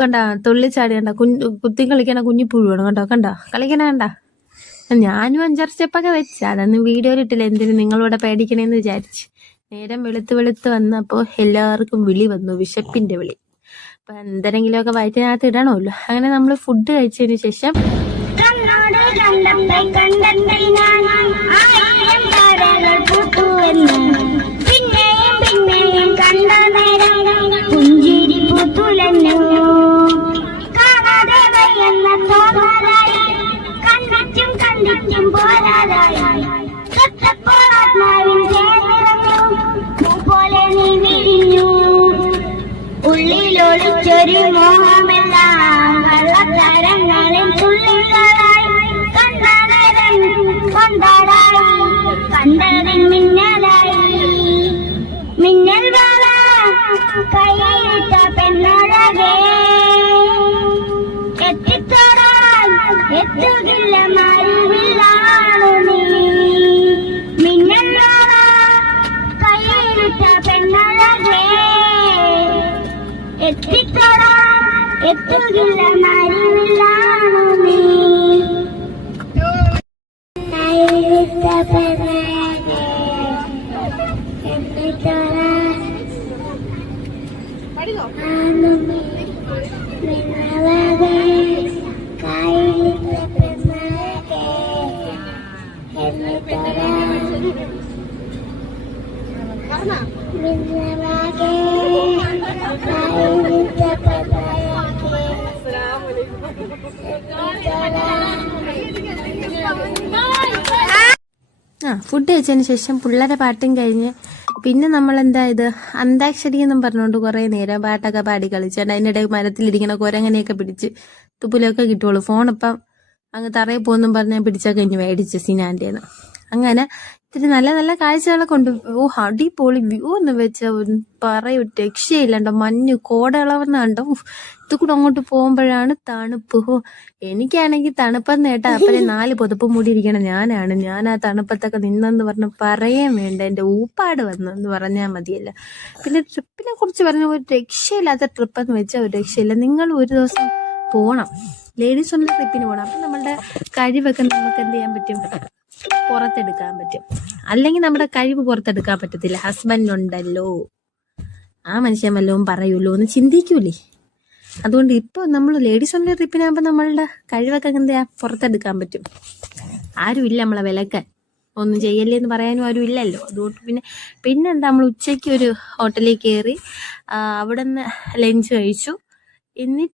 കണ്ട തുള്ളിച്ചാടി കണ്ട കുത്തി കളിക്കണ കുഞ്ഞിപ്പുഴുവാണ് കണ്ടോ കണ്ടോ കളിക്കണ കണ്ട. ഞാനും 5-6 സ്റ്റെപ്പൊക്കെ വെച്ച് അതൊന്നും വീഡിയോയിൽ ഇട്ടില്ല, എന്തിനും നിങ്ങളിവിടെ പേടിക്കണേന്ന് വിചാരിച്ച്. നേരം വെളുത്ത് വന്നപ്പോ എല്ലാവർക്കും വിളി വന്നു, വിശപ്പിന്റെ വിളി. അപ്പൊ എന്തെങ്കിലുമൊക്കെ വയറ്റിനകത്ത് ഇടണമല്ലോ. അങ്ങനെ നമ്മൾ ഫുഡ് കഴിച്ചതിന് ശേഷം ഉള്ളിലൊളിച്ചൊരു മോഹമെല്ലാം കള്ളത്തരങ്ങളിൽ തുള്ളികളായി കണ്ടനരം കൊണ്ടാടായി കണ്ടതിൽ മിന്നലായി മിന്നൽ വാള കൈയിട്ട പെണ്ണഴകേ എത്തിത്തോടാൻ എത്തുകില്ല മരുവില്ലാണു നീ മിന്നൽ വാള കൈയിട്ട പെണ്ണഴകേ എത്തിത്തോടാൻ എത്തുകില്ല മരുവില്ലാണു നീ കൈയിട്ട പെണ്ണഴകേ എത്തിത്തോടാൻ ഫുഡ് കഴിച്ചതിന് ശേഷം പിള്ളേരെ പാട്ടും കഴിഞ്ഞ് പിന്നെ നമ്മളെന്താ ഇത് അന്താക്ഷരി എന്നും പറഞ്ഞുകൊണ്ട് കുറെ നേരം പാട്ടൊക്കെ പാടി കളിച്ചുകൊണ്ട് അതിൻ്റെ ഇടയിൽ മരത്തിലിരിക്കണ കുരങ്ങനെയൊക്കെ പിടിച്ച് തുപ്പിലൊക്കെ കിട്ടുള്ളൂ. ഫോണിപ്പം അങ്ങ് തറയിൽ പോകുന്നും പറഞ്ഞാൽ പിടിച്ചൊക്കെ ഇനി മേടിച്ച് സിനാൻ്റെന്ന്. അങ്ങനെ ഇത്തിരി നല്ല നല്ല കാഴ്ചകളൊക്കെ ഉണ്ട്. അടിപൊളി വ്യൂ എന്ന് വെച്ചാൽ പറയും രക്ഷയില്ലണ്ടോ. മഞ്ഞ് കോടയിളവുന്നുണ്ടോ. ഇത് കൂടെ അങ്ങോട്ട് പോകുമ്പോഴാണ് തണുപ്പ്. എനിക്കാണെങ്കിൽ തണുപ്പെന്ന് കേട്ടാ അപ്പഴേ 4 പുതപ്പ് മൂടിയിരിക്കണം ഞാൻ ആ തണുപ്പത്തൊക്കെ നിന്നെന്ന് പറഞ്ഞ് പറയാൻ വേണ്ട എൻ്റെ ഊപ്പാട് വന്നെന്ന് പറഞ്ഞാൽ മതിയല്ല. പിന്നെ ട്രിപ്പിനെ കുറിച്ച് പറഞ്ഞ ഒരു രക്ഷയില്ലാത്ത ട്രിപ്പെന്ന് വെച്ചാൽ ഒരു രക്ഷയില്ല. നിങ്ങൾ ഒരു ദിവസം പോണം, ലേഡീസ് ഒന്നും ട്രിപ്പിന് പോകണം. അപ്പം നമ്മളുടെ കഴിവൊക്കെ നമുക്ക് എന്ത് ചെയ്യാൻ പറ്റും, പുറത്തെടുക്കാൻ പറ്റും. അല്ലെങ്കിൽ നമ്മുടെ കഴിവ് പുറത്തെടുക്കാൻ പറ്റത്തില്ല. ഹസ്ബൻഡ് ഉണ്ടല്ലോ, ആ മനുഷ്യൻ വല്ലതും പറയൂല്ലോ എന്ന് ചിന്തിക്കൂലേ. അതുകൊണ്ട് ഇപ്പോൾ നമ്മൾ ലേഡീസ് ഒന്നും ട്രിപ്പിനാകുമ്പോൾ നമ്മളുടെ കഴിവൊക്കെ എന്താ പുറത്തെടുക്കാൻ പറ്റും. ആരും ഇല്ല നമ്മളെ വിലക്കാൻ, ഒന്നും ചെയ്യല്ലേ എന്ന് പറയാനും ആരും ഇല്ലല്ലോ. അതുകൊണ്ട് പിന്നെന്താ നമ്മൾ ഉച്ചയ്ക്ക് ഒരു ഹോട്ടലിൽ കയറി അവിടെ നിന്ന് ലഞ്ച് കഴിച്ചു. എന്നിട്ട്